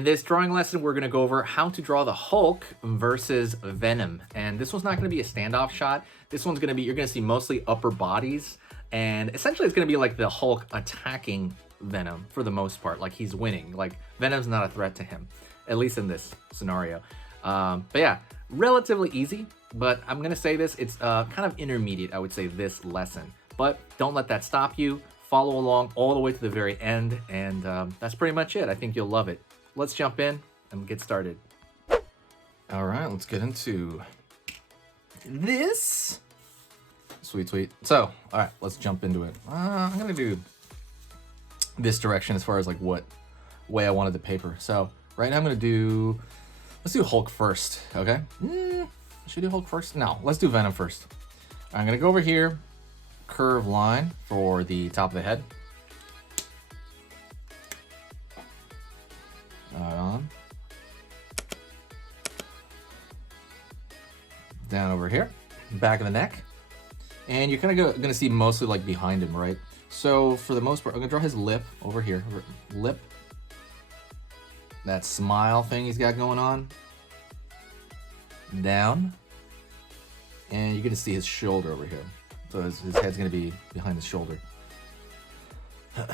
In this drawing lesson, we're going to go over how to draw the Hulk versus Venom. And this one's not going to be a standoff shot. This one's going to be, you're going to see mostly upper bodies. And essentially it's going to be like the Hulk attacking Venom for the most part. Like he's winning. Like Venom's not a threat to him, at least in this scenario. But yeah, relatively easy. But I'm going to say this, it's kind of intermediate, I would say, this lesson. But don't let that stop you. Follow along all the way to the very end. And that's pretty much it. I think you'll love it. Let's jump in and get started. All right, let's get into this. Sweet. So, all right, let's jump into it. I'm gonna do this direction as far as like what way I wanted the paper. So right now I'm gonna let's do Hulk first, okay? Should we do Hulk first? No, let's do Venom first. I'm gonna go over here, curve line for the top of the head. On. Down over here, back of the neck. And you're kind of gonna see mostly like behind him, right? So for the most part, I'm gonna draw his lip over here. Lip. That smile thing he's got going on. Down. And you're gonna see his shoulder over here. So his head's gonna be behind his shoulder. I'm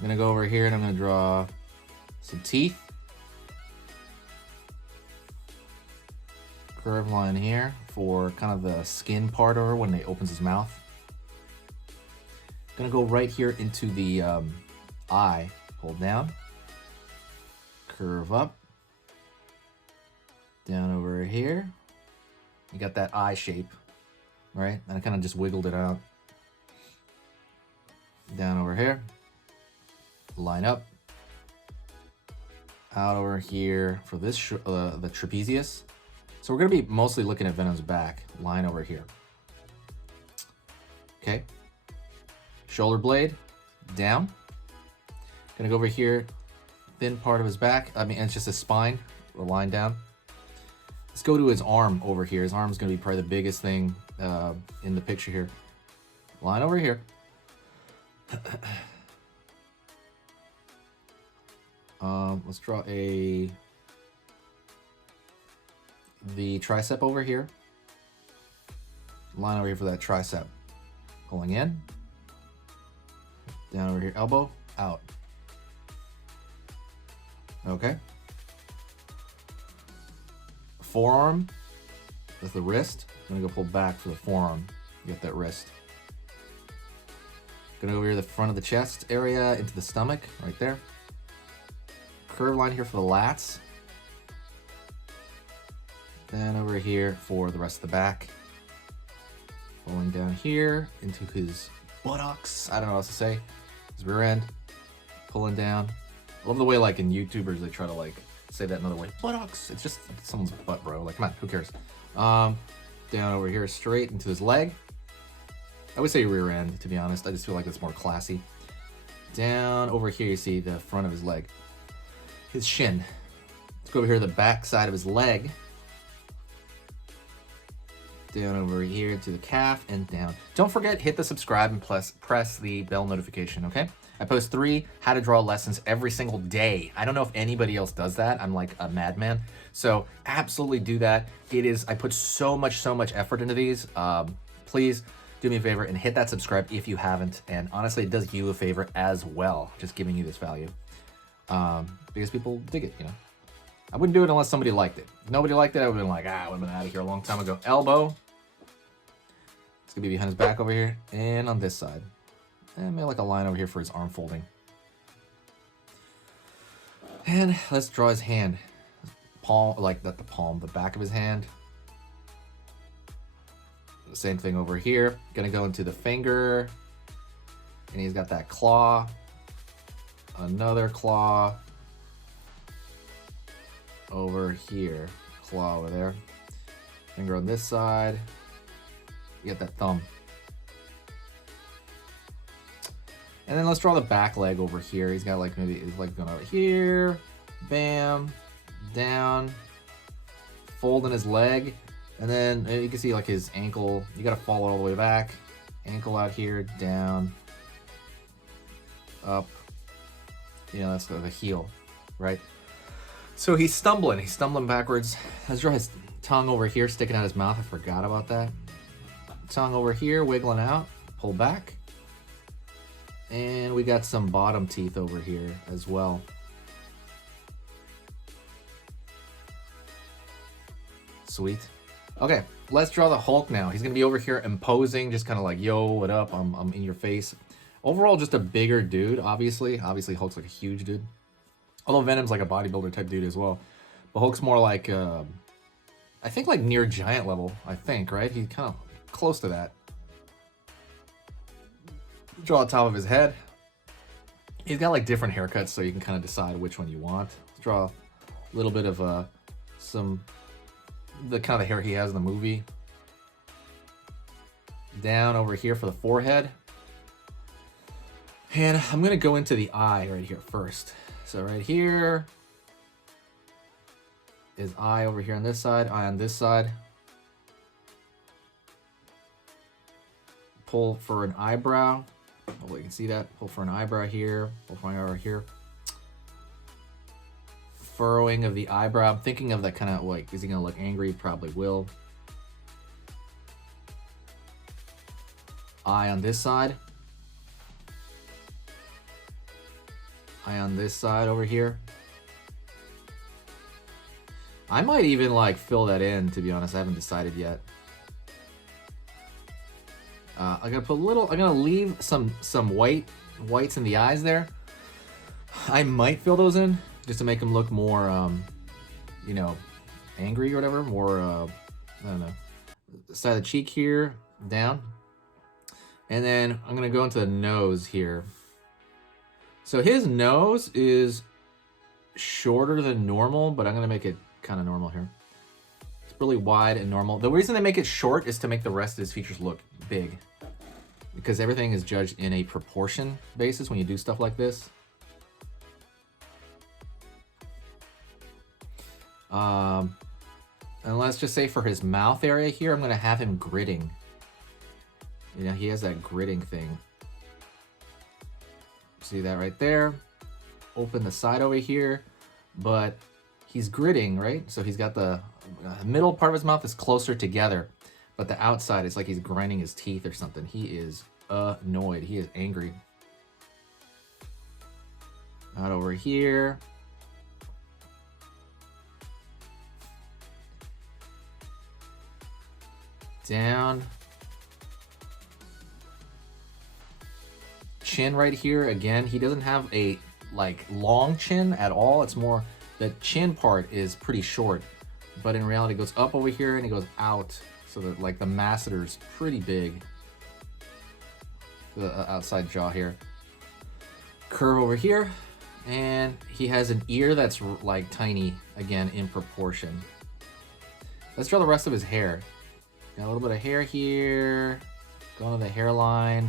gonna go over here and I'm gonna draw some teeth. Curve line here for kind of the skin part over when he opens his mouth. Gonna go right here into the eye. Hold down. Curve up. Down over here. You got that eye shape, right? And I kind of just wiggled it out. Down over here. Line up. Out over here for this the trapezius. So we're gonna be mostly looking at Venom's back. Line over here. Okay. Shoulder blade down. Gonna go over here, thin part of his back. I mean, it's just his spine. A line down. Let's go to his arm over here. His arm's gonna be probably the biggest thing in the picture here. Line over here. Let's draw the tricep over here. Line over here for that tricep. Pulling in. Down over here, elbow, out. Okay. Forearm, that's the wrist. I'm gonna go pull back for the forearm. Get that wrist. Gonna go over here the front of the chest area into the stomach, right there. Curve line here for the lats. Then over here for the rest of the back. Pulling down here into his buttocks. I don't know what else to say. His rear end. Pulling down. I love the way like in YouTubers they try to like say that another way. Buttocks. It's just someone's butt, bro. Like, come on, who cares? Down over here straight into his leg. I would say rear end, to be honest. I just feel like it's more classy. Down over here you see the front of his leg. His shin. Let's go over here to the back side of his leg. Down over here to the calf and down. Don't forget, hit the subscribe and press the bell notification, okay? I post 3 how to draw lessons every single day. I don't know if anybody else does that. I'm like a madman. So absolutely do that. I put so much effort into these. Please do me a favor and hit that subscribe if you haven't. And honestly, it does you a favor as well, just giving you this value. Because people dig it, you know. I wouldn't do it unless somebody liked it. If nobody liked it, I would have been like, I would have been out of here a long time ago. Elbow. It's gonna be behind his back over here and on this side. And maybe like a line over here for his arm folding. And let's draw his hand. Palm, like that, the back of his hand. Same thing over here. Gonna go into the finger. And he's got that claw. Another claw. Over here. Claw over there. Finger on this side. You get that thumb. And then let's draw the back leg over here. He's got like maybe his leg going over here. Bam. Down. Folding his leg. And then you can see like his ankle. You gotta follow all the way back. Ankle out here. Down. Up. You know, that's the heel, right? So he's stumbling backwards. Let's draw his tongue over here sticking out his mouth. I forgot about that. Tongue over here wiggling out, pull back. And we got some bottom teeth over here as well. Sweet. Okay, let's draw the Hulk now. He's gonna be over here imposing, just kind of like, yo, what up? I'm in your face. Overall, just a bigger dude, obviously. Obviously, Hulk's like a huge dude. Although Venom's like a bodybuilder type dude as well. But Hulk's more like, I think like near giant level, I think, right? He's kind of close to that. Draw the top of his head. He's got like different haircuts, so you can kind of decide which one you want. Draw a little bit of the kind of hair he has in the movie. Down over here for the forehead. And I'm gonna go into the eye right here first. So right here is eye over here on this side, eye on this side. Pull for an eyebrow. Hopefully you can see that. Pull for an eyebrow here. Pull for an eyebrow here. Furrowing of the eyebrow. I'm thinking of that kind of like, is he gonna look angry? Probably will. Eye on this side. Eye on this side over here. I might even like fill that in, to be honest. I haven't decided yet. I'm gonna put a little. I'm gonna leave some whites in the eyes there. I might fill those in just to make them look more, you know, angry or whatever. More, I don't know. Side of the cheek here, down, and then I'm gonna go into the nose here. So his nose is shorter than normal, but I'm gonna make it kind of normal here. It's really wide and normal. The reason they make it short is to make the rest of his features look big, because everything is judged in a proportion basis when you do stuff like this. And let's just say for his mouth area here, I'm gonna have him gritting. You know, he has that gritting thing. See that right there? Open the side over here, but he's gritting, right? So he's got the middle part of his mouth is closer together, but the outside is like he's grinding his teeth or something. He is annoyed. He is angry. Out over here. Down. Chin right here. Again, he doesn't have a like long chin at all. It's more, the chin part is pretty short, but in reality it goes up over here and it goes out, so that like the masseter's pretty big. The outside jaw here. Curve over here, and he has an ear that's like tiny, again, in proportion. Let's draw the rest of his hair. Got a little bit of hair here, going to the hairline,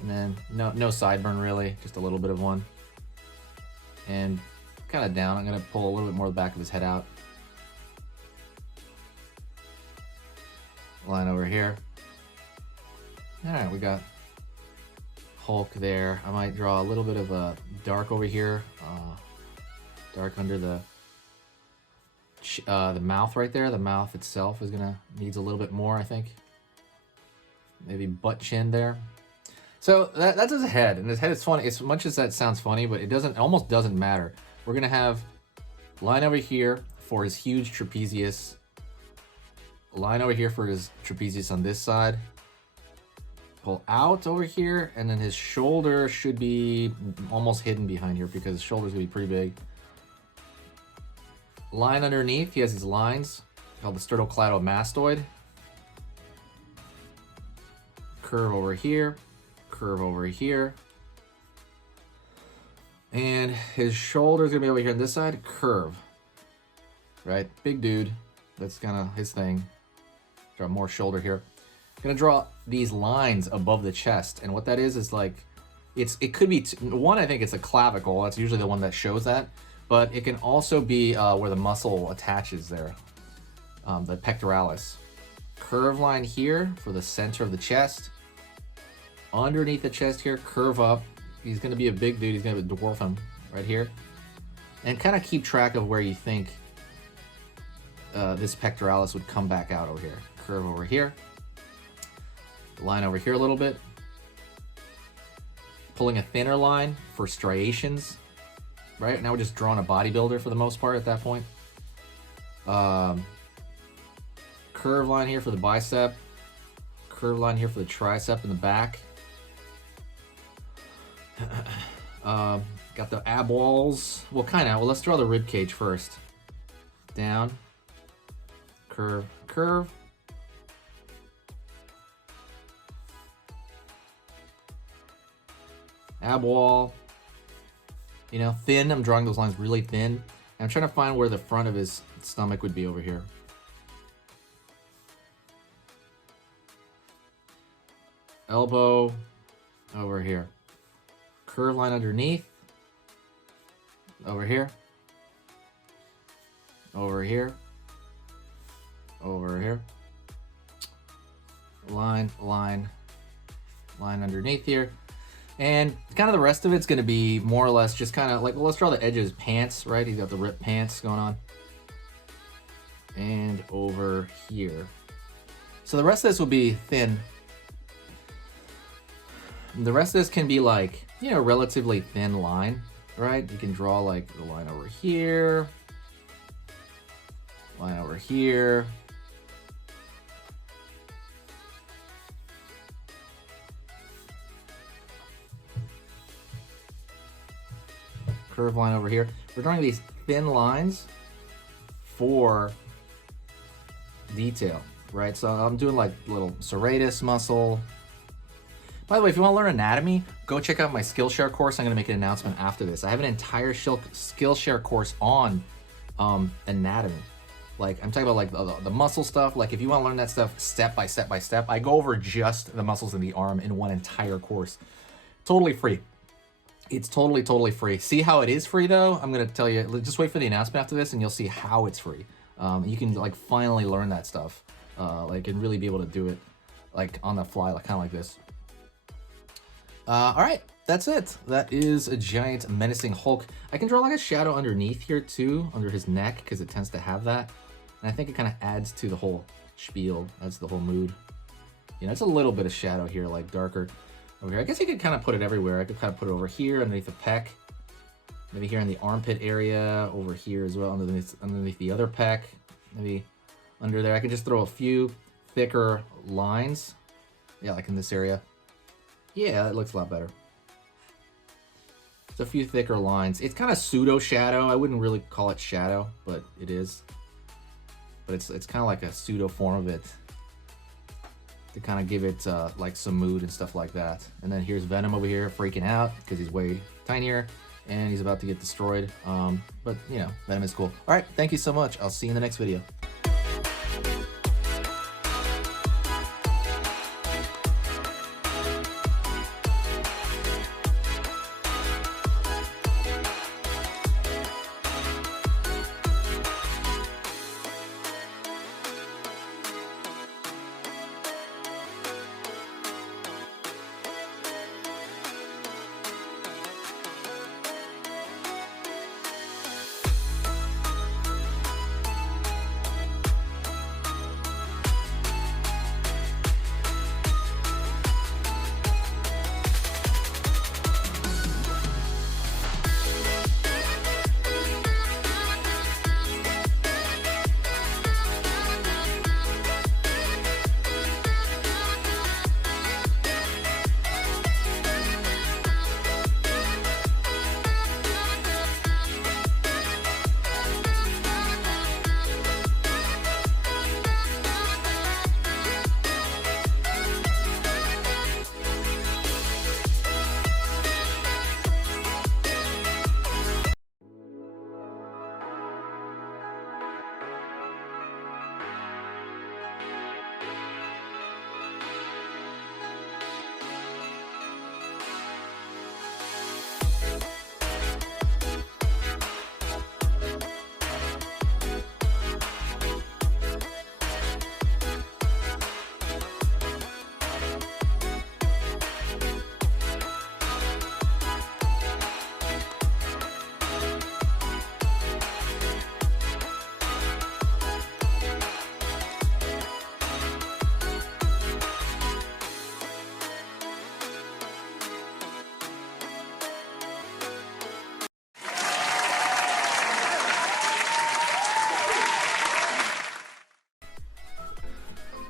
and then no sideburn really, just a little bit of one. And kind of down, I'm gonna pull a little bit more of the back of his head out. Line over here. All right, we got Hulk there. I might draw a little bit of a dark over here, dark under the mouth right there. The mouth itself is needs a little bit more, I think. Maybe butt chin there. So that's his head, and his head is funny. As much as that sounds funny, but it almost doesn't matter. We're gonna have line over here for his huge trapezius. Line over here for his trapezius on this side. Pull out over here, and then his shoulder should be almost hidden behind here because his shoulder's gonna be pretty big. Line underneath, he has these lines called the sternocleidomastoid. Curve over here, curve over here. And his shoulder's gonna be over here on this side, curve. Right, big dude, that's kind of his thing. Draw more shoulder here. Gonna draw these lines above the chest, and what that is like, it could be one. I think it's a clavicle. That's usually the one that shows that, but it can also be where the muscle attaches there, the pectoralis. Curve line here for the center of the chest. Underneath the chest here, curve up. He's gonna be a big dude. He's gonna dwarf him right here. And kind of keep track of where you think this pectoralis would come back out over here. Curve over here. Line over here a little bit. Pulling a thinner line for striations. Right? Now we're just drawing a bodybuilder for the most part at that point. Curve line here for the bicep. Curve line here for the tricep in the back. Got the ab walls. Well, kind of. Well, let's draw the rib cage first. Down. Curve. Curve. Ab wall. You know, thin. I'm drawing those lines really thin. And I'm trying to find where the front of his stomach would be over here. Elbow over here. Curve line underneath. Over here. Over here. Over here. Line, line, line underneath here. And kind of the rest of it's going to be more or less just kind of like, well, let's draw the edges. Pants, right? He's got the ripped pants going on. And over here. So the rest of this will be thin. The rest of this can be like, you know, relatively thin line, right? You can draw like the line over here. Line over here. Curve line over here. We're drawing these thin lines for detail, right? So I'm doing like little serratus muscle. By the way, if you want to learn anatomy, go check out my Skillshare course. I'm going to make an announcement after this. I have an entire Skillshare course on anatomy. Like, I'm talking about like the muscle stuff. Like, if you want to learn that stuff step by step by step, I go over just the muscles in the arm in one entire course. Totally free. It's totally free. See how it is free though? I'm gonna tell you, just wait for the announcement after this and you'll see how it's free. You can like finally learn that stuff, like, and really be able to do it like on the fly, like kind of like this. All right, that's it. That is a giant menacing Hulk. I can draw like a shadow underneath here too, under his neck, because it tends to have that. And I think it kind of adds to the whole spiel, adds to the whole mood. You know, it's a little bit of shadow here, like darker. Over here. I guess you could kind of put it everywhere. I could kind of put it over here underneath the pec, maybe here in the armpit area, over here as well, underneath the other pec, maybe under there. I could just throw a few thicker lines. Yeah, like in this area. Yeah, that looks a lot better. Just a few thicker lines. It's kind of pseudo shadow. I wouldn't really call it shadow, but it is. But it's kind of like a pseudo form of it, to kind of give it like some mood and stuff like that. And then here's Venom over here freaking out because he's way tinier and he's about to get destroyed. But you know, Venom is cool. All right, thank you so much. I'll see you in the next video.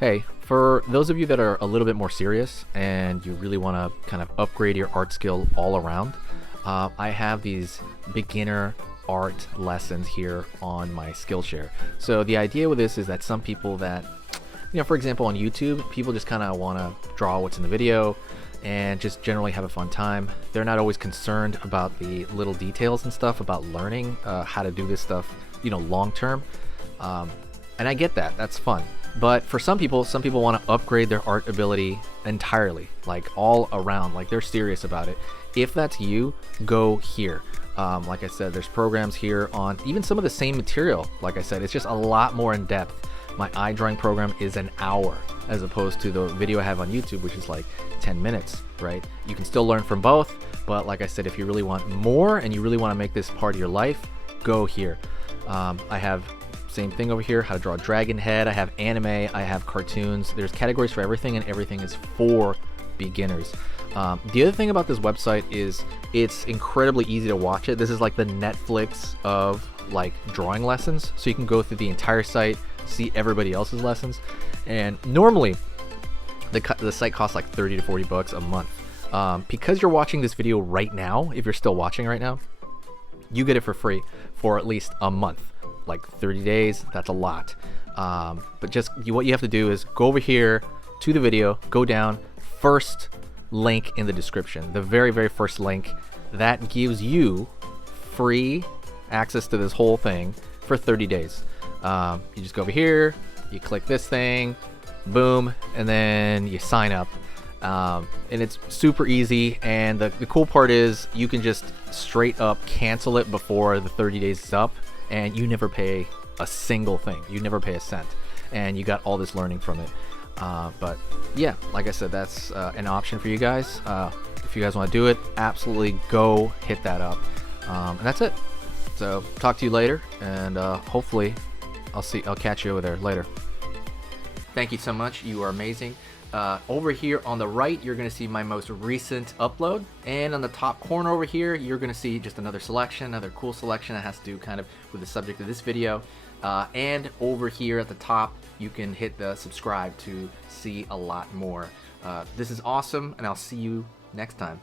Hey, for those of you that are a little bit more serious and you really want to kind of upgrade your art skill all around, I have these beginner art lessons here on my Skillshare. So the idea with this is that some people that, for example, on YouTube, people just kind of want to draw what's in the video and just generally have a fun time. They're not always concerned about the little details and stuff about learning how to do this stuff, long term. And I get that, that's fun. But for some people want to upgrade their art ability entirely, like all around, like they're serious about it. If that's you, go here. Like I said, there's programs here on even some of the same material. Like I said, it's just a lot more in depth. My eye drawing program is an hour as opposed to the video I have on YouTube, which is like 10 minutes, right? You can still learn from both, but like I said, if you really want more and you really want to make this part of your life, go here. I have same thing over here, how to draw a dragon head. I have anime, I have cartoons. There's categories for everything, and everything is for beginners. The other thing about this website is it's incredibly easy to watch it. This is like the Netflix of like drawing lessons. So you can go through the entire site, see everybody else's lessons. And normally the site costs like 30 to 40 bucks a month. Because you're watching this video right now, if you're still watching right now, you get it for free for at least a month. Like 30 days, that's a lot. But just what you have to do is go over here to the video, go down, first link in the description, the very, very first link. That gives you free access to this whole thing for 30 days. You just go over here, you click this thing, boom, and then you sign up. And it's super easy, and the cool part is you can just straight up cancel it before the 30 days is up, and you never pay a single thing. You never pay a cent, and you got all this learning from it. But yeah, like I said, that's an option for you guys. If you guys want to do it, absolutely go hit that up. And that's it. So talk to you later, and hopefully I'll catch you over there later. Thank you so much. You are amazing. Over here on the right, you're going to see my most recent upload, and on the top corner over here, you're going to see just another selection, another cool selection that has to do kind of with the subject of this video. And over here at the top, you can hit the subscribe to see a lot more. This is awesome, and I'll see you next time.